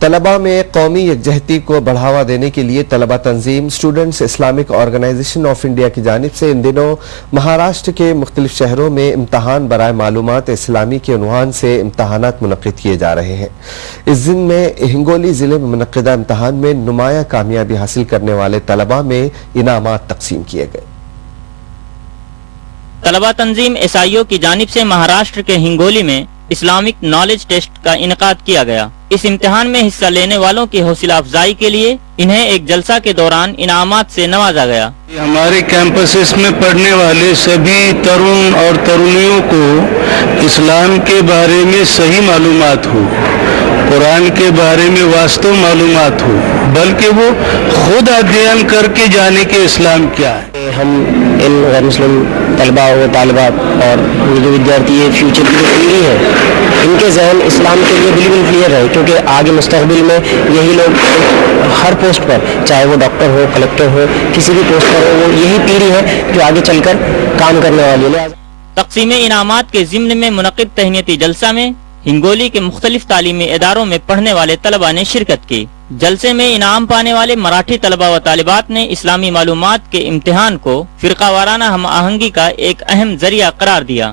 طلباء میں قومی یکجہتی کو بڑھاوا دینے کے لیے طلبہ تنظیم Students Islamic Organisation of India کی جانب سے ان دنوں مہاراشٹر کے مختلف شہروں میں امتحان برائے معلومات اسلامی کے عنوان سے امتحانات منعقد کیے جا رہے ہیں۔ اس دن میں ہنگولی ضلع میں منعقدہ امتحان میں نمایاں کامیابی حاصل کرنے والے طلباء میں انعامات تقسیم کیے گئے۔ طلبہ تنظیم SIO کی جانب سے مہاراشٹر کے ہنگولی میں اسلامک نالج ٹیسٹ کا انعقاد کیا گیا۔ اس امتحان میں حصہ لینے والوں کی حوصلہ افزائی کے لیے انہیں ایک جلسہ کے دوران انعامات سے نوازا گیا۔ ہمارے کیمپسز میں پڑھنے والے سبھی ترون اور ترونیوں کو اسلام کے بارے میں صحیح معلومات ہو، قرآن کے بارے میں واستو معلومات ہو، بلکہ وہ خود ادھین کر کے جانے کہ اسلام کیا ہے۔ ہم ان غیر مسلم طلباء و طالبات اور جو ودیارتھی یہ فیوچر کی جو پیڑھی ہے، ان کے ذہن اسلام کے لیے بالکل کلیئر ہے، کیونکہ آگے مستقبل میں یہی لوگ ہر پوسٹ پر، چاہے وہ ڈاکٹر ہو، کلیکٹر ہو، کسی بھی پوسٹ پر ہو، وہ یہی پیڑھی ہے جو آگے چل کر کام کرنے والی ہے۔ تقسیم انعامات کے ضمن میں منعقد تہنیتی جلسہ میں ہنگولی کے مختلف تعلیمی اداروں میں پڑھنے والے طلباء نے شرکت کی۔ جلسے میں انعام پانے والے مراٹھی طلباء و طالبات نے اسلامی معلومات کے امتحان کو فرقہ وارانہ ہم آہنگی کا ایک اہم ذریعہ قرار دیا۔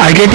ITT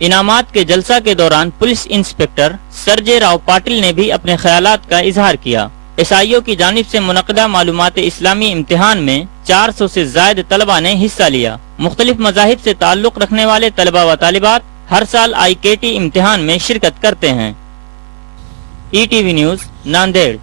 انعامات کے جلسہ کے دوران پولیس انسپکٹر سرجے راؤ پاٹل نے بھی اپنے خیالات کا اظہار کیا۔ SIO کی جانب سے منعقدہ معلومات اسلامی امتحان میں 400 سے زائد طلباء نے حصہ لیا۔ مختلف مذاہب سے تعلق رکھنے والے طلباء و طالبات ہر سال IKT امتحان میں شرکت کرتے ہیں۔ ETV news, Nanded.